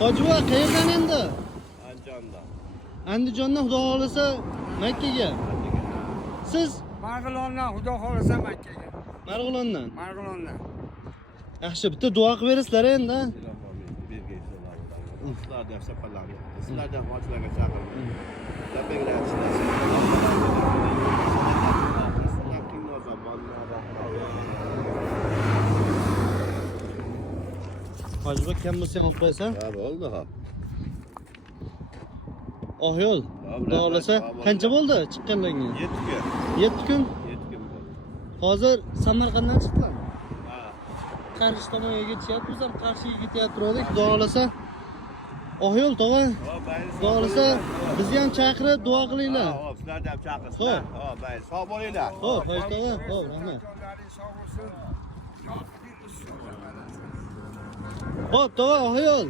Hojiva qayerdan endi? Andijondan. Andijondan xudo xolisa Makkaga. Siz Marg'ilondan xudo xolasa Makkaga. Marg'ilondan. Marg'ilondan. Yaxshi, bitta duo qilib bersizlar endi. Sizlardan safarlarga, sizlardan hojilarga chaqirdim. Tabriklar Hojiva kam bo'lsa ham olib qo'ysan. Ha, bo'ldi ha. Oh yo'l. Xudo xolasa qancha bo'ldi chiqqanlarga? 7 kun. 7 kun. 7 kun bo'ldi. Hozir Samarqanddan chiqdilar. Ha. Qarshi tomonga ketyapmiz ham Qarshiga ketyaptirdik. Xudo xolasa oh yo'l tog'a. Xudo xolasa bizni ham chaqirib duo qilinglar. Hop, sizlarni ham chaqirsizlar. Hop, mayli, sog' bo'linglar. Xo'p, ho'p tog'a. Xo'p, rahmat. Jonlaring sog' bo'lsin. Xo'p, tog'a, oh yo'l.